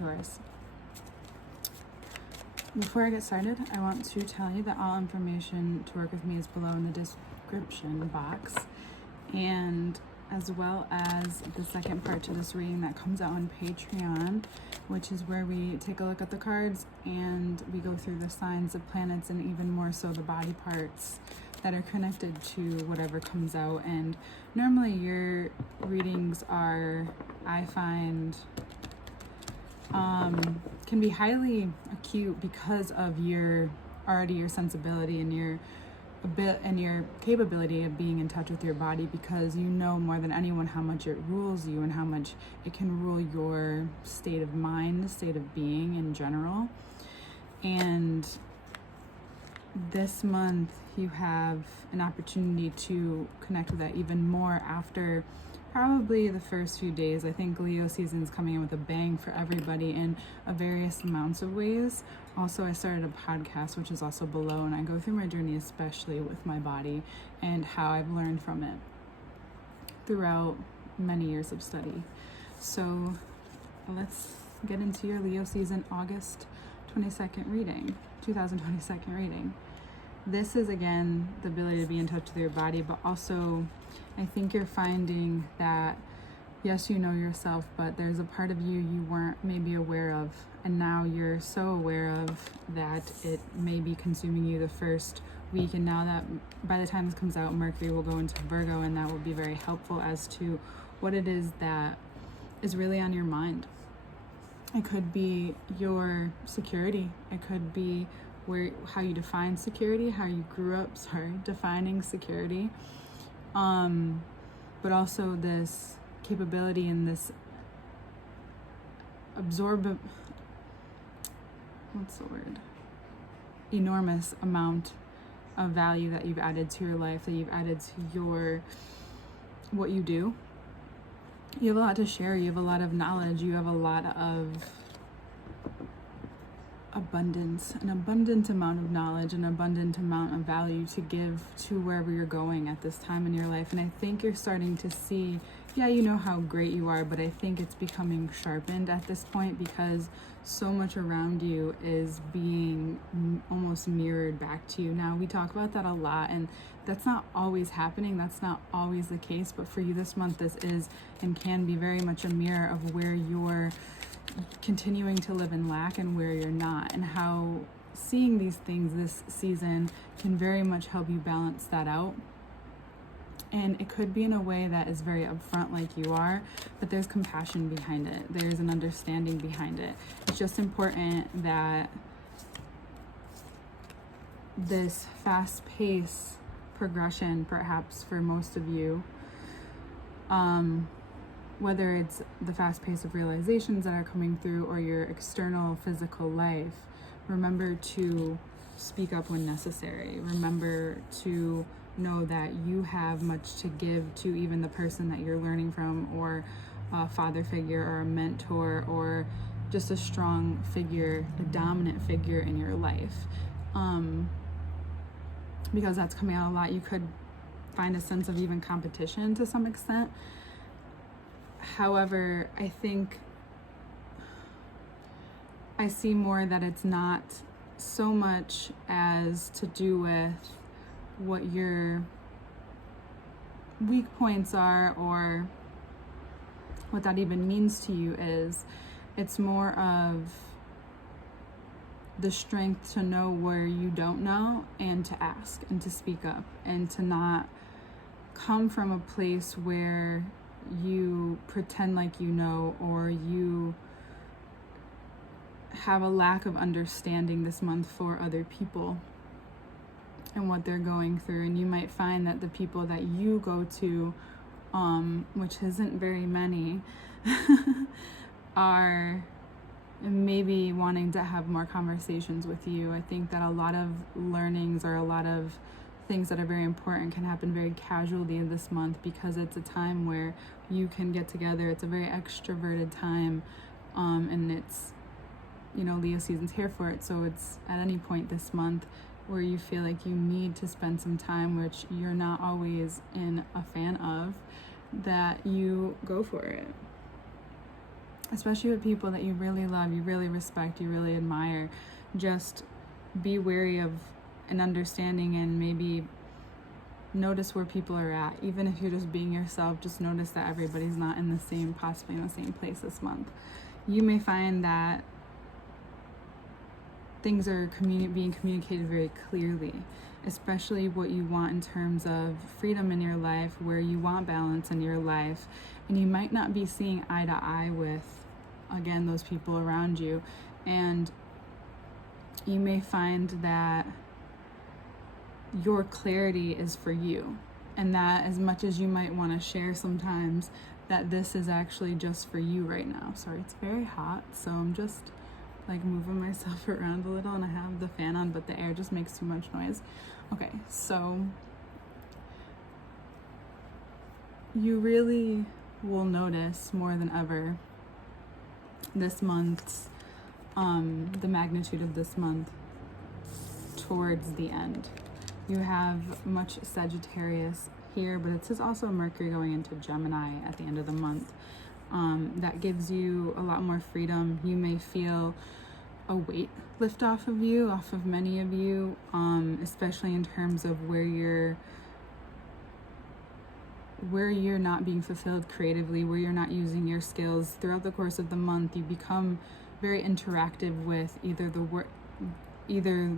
Taurus. Before I get started, I want to tell you that all information to work with me is below in the description box, and as well as the second part to this reading that comes out on Patreon, which is where we take a look at the cards and we go through the signs of planets and even more so the body parts that are connected to whatever comes out. And normally your readings are, I find, can be highly acute because of your sensibility and your capability of being in touch with your body, because you know more than anyone how much it rules you and how much it can rule your state of mind, state of being in general. And this month you have an opportunity to connect with that even more after probably the first few days. I think Leo season is coming in with a bang for everybody in a various amounts of ways. Also, I started a podcast, which is also below, and I go through my journey, especially with my body and how I've learned from it throughout many years of study. So let's get into your Leo season August 22nd reading, 2022 reading. This is, again, the ability to be in touch with your body, but also I think you're finding that, yes, you know yourself, but there's a part of you weren't maybe aware of, and now you're so aware of that it may be consuming you the first week. And now that by the time this comes out, Mercury will go into Virgo, and that will be very helpful as to what it is that is really on your mind. It could be your security. It could be how you define security, how you grew up, defining security. But also this capability and this enormous amount of value that you've added to your life, that you've added to what you do. You have a lot to share. You have a lot of knowledge. You have a lot of abundance, an abundant amount of knowledge, an abundant amount of value to give to wherever you're going at this time in your life. And I think you're starting to see, yeah, you know how great you are, but I think it's becoming sharpened at this point because so much around you is being almost mirrored back to you. Now, we talk about that a lot, and that's not always happening. That's not always the case, but for you this month, this is and can be very much a mirror of where you're continuing to live in lack and where you're not, and how seeing these things this season can very much help you balance that out. And it could be in a way that is very upfront, like you are, but there's compassion behind it. There's an understanding behind it. It's just important that this fast-paced progression, perhaps for most of you, whether it's the fast pace of realizations that are coming through or your external physical life, remember to speak up when necessary. Remember to know that you have much to give to even the person that you're learning from, or a father figure or a mentor, or just a strong figure, a dominant figure in your life. Because that's coming out a lot. You could find a sense of even competition to some extent. However, I think I see more that it's not so much as to do with what your weak points are or what that even means to you is. It's more of the strength to know where you don't know and to ask and to speak up and to not come from a place where you pretend like you know, or you have a lack of understanding this month for other people and what they're going through. And you might find that the people that you go to, which isn't very many, are maybe wanting to have more conversations with you. I think that a lot of learnings or a lot of things that are very important can happen very casually in this month, because it's a time where you can get together. It's a very extroverted time, and it's, Leo season's here for it. So it's at any point this month where you feel like you need to spend some time, which you're not always a fan of, that you go for it. especially with people that you really love, you really respect, you really admire. Just be wary of an understanding, and maybe notice where people are at. Even if you're just being yourself, just notice that everybody's not in the same, possibly in the same place this month. You may find that things are being communicated very clearly, especially what you want in terms of freedom in your life, where you want balance in your life. And you might not be seeing eye to eye with, again, those people around you. And you may find that your clarity is for you, and that as much as you might want to share sometimes, that this is actually just for you right now. Sorry, it's very hot, so I'm just like moving myself around a little, and I have the fan on, but the air just makes too much noise. Okay, so you really will notice more than ever this month's the magnitude of this month towards the end. You have much Sagittarius here, but it says also Mercury going into Gemini at the end of the month. That gives you a lot more freedom. You may feel a weight lift off of you, off of many of you, especially in terms of where you're not being fulfilled creatively, where you're not using your skills. Throughout the course of the month, you become very interactive with either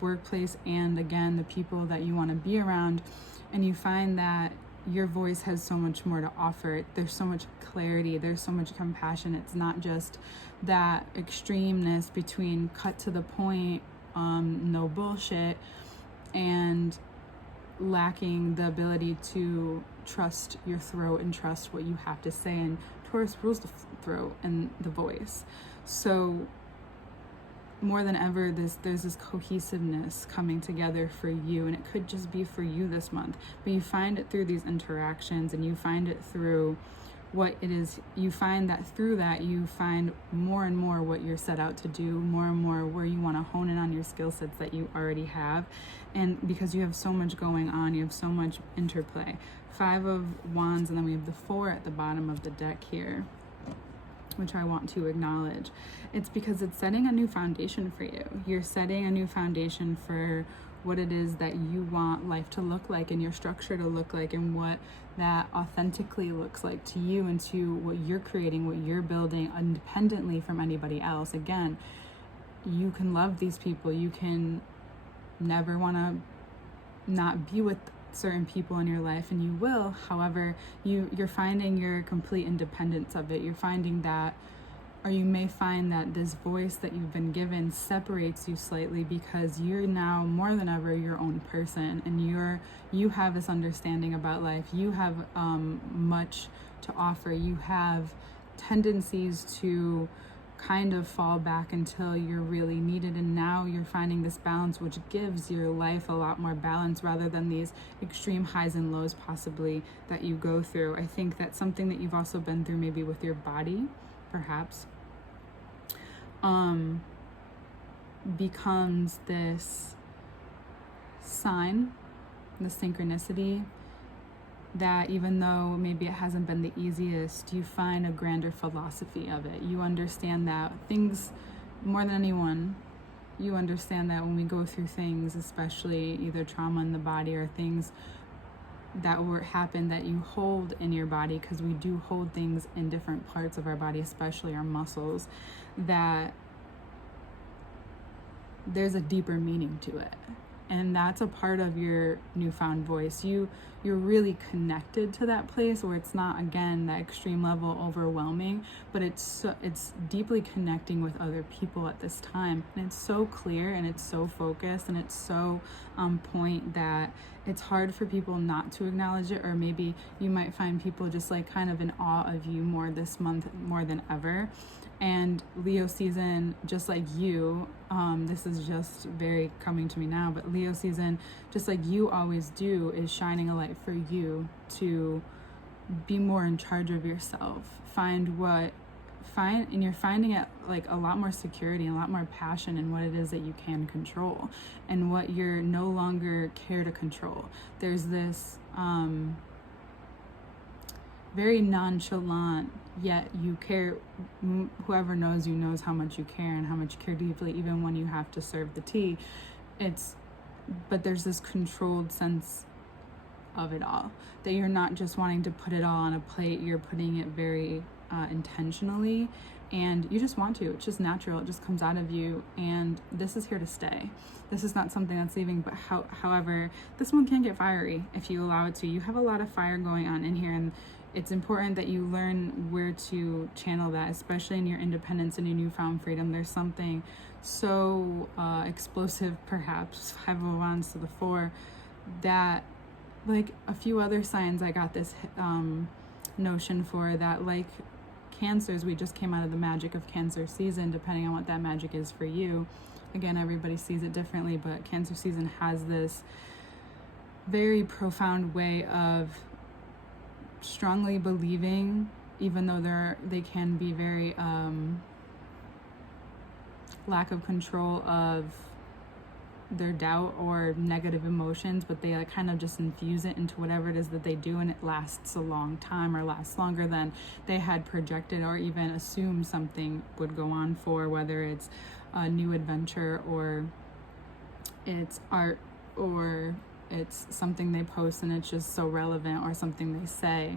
workplace and, again, the people that you want to be around, and you find that your voice has so much more to offer. There's so much clarity, there's so much compassion. It's not just that extremeness between cut to the point, no bullshit, and lacking the ability to trust your throat and trust what you have to say. And Taurus rules the throat and the voice. So more than ever, there's this cohesiveness coming together for you, and it could just be for you this month, but you find it through these interactions, and you find it through what it is. You find that through that you find more and more what you're set out to do, more and more where you want to hone in on your skill sets that you already have. And because you have so much going on, you have so much interplay. 5 of Wands, and then we have the 4 at the bottom of the deck here, which I want to acknowledge. It's because it's setting a new foundation for you. You're setting a new foundation for what it is that you want life to look like, and your structure to look like, and what that authentically looks like to you, and to what you're creating, what you're building independently from anybody else. Again, you can love these people. You can never want to not be with certain people in your life, and you will. However, you're finding your complete independence of it. You're finding that, or you may find that this voice that you've been given separates you slightly, because you're now more than ever your own person, and you have this understanding about life. You have much to offer. You have tendencies to kind of fall back until you're really needed, and now you're finding this balance, which gives your life a lot more balance, rather than these extreme highs and lows possibly that you go through. I think that's something that you've also been through, maybe with your body, perhaps, becomes this sign, the synchronicity, that even though maybe it hasn't been the easiest, you find a grander philosophy of it. You understand that things, more than anyone, you understand that when we go through things, especially either trauma in the body or things that happen that you hold in your body, because we do hold things in different parts of our body, especially our muscles, that there's a deeper meaning to it. And that's a part of your newfound voice. You're really connected to that place where it's not, again, that extreme level overwhelming, but it's deeply connecting with other people at this time. And it's so clear, and it's so focused, and it's so on point that it's hard for people not to acknowledge it. Or maybe you might find people just like kind of in awe of you more this month, more than ever. And Leo season, just like you, this is just very coming to me now, but Leo season, just like you always do, is shining a light for you to be more in charge of yourself. And you're finding it like a lot more security and a lot more passion in what it is that you can control, and what you're no longer care to control. There's this very nonchalant, yet you care. Whoever knows you knows how much you care and how much you care deeply, even when you have to serve the tea. But there's this controlled sense of it all, that you're not just wanting to put it all on a plate, you're putting it very intentionally, and you just want to. It's just natural, it just comes out of you, and this is here to stay. This is not something that's leaving. But however, this one can get fiery if you allow it to. You have a lot of fire going on in here, and it's important that you learn where to channel that, especially in your independence and your newfound freedom. There's something so explosive, perhaps 5 of Wands to the 4, that like a few other signs I got this notion for, that like Cancers, we just came out of the magic of Cancer season, depending on what that magic is for you. Again, everybody sees it differently, but Cancer season has this very profound way of strongly believing, even though they can be very lack of control of their doubt or negative emotions, but they like kind of just infuse it into whatever it is that they do, and it lasts a long time, or lasts longer than they had projected or even assumed something would go on for, whether it's a new adventure or it's art or it's something they post and it's just so relevant, or something they say.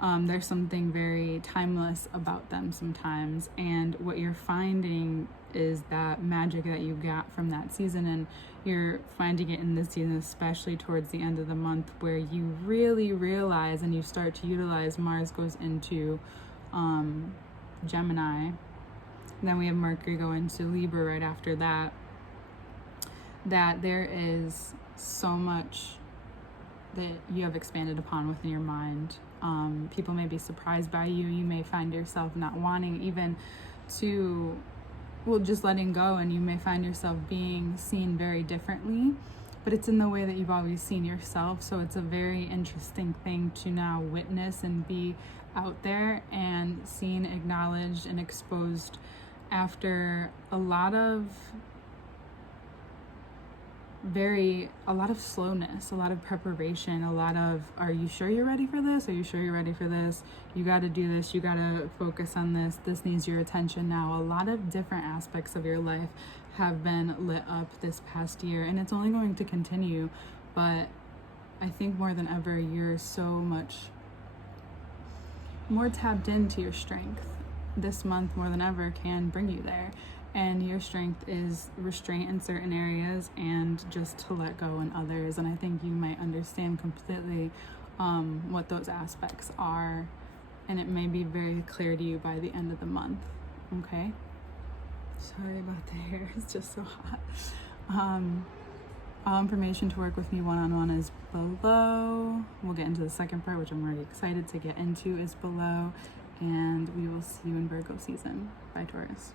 There's something very timeless about them sometimes, and what you're finding is that magic that you got from that season, and you're finding it in this season, especially towards the end of the month, where you really realize and you start to utilize. Mars goes into Gemini, then we have Mercury go into Libra right after that, that there is so much that you have expanded upon within your mind. People may be surprised by you. You may find yourself not wanting even to, just letting go, and you may find yourself being seen very differently, but it's in the way that you've always seen yourself. So it's a very interesting thing to now witness and be out there and seen, acknowledged, and exposed after a lot of slowness, a lot of preparation, a lot of, are you sure you're ready for this? Are you sure you're ready for this? You got to do this. You got to focus on this. This needs your attention now. A lot of different aspects of your life have been lit up this past year, and it's only going to continue. But I think more than ever, you're so much more tapped into your strength. This month more than ever can bring you there. And your strength is restraint in certain areas and just to let go in others. And I think you might understand completely what those aspects are. And it may be very clear to you by the end of the month. Okay? Sorry about the hair. It's just so hot. All information to work with me one-on-one is below. We'll get into the second part, which I'm already excited to get into, is below. And we will see you in Virgo season. Bye, Taurus.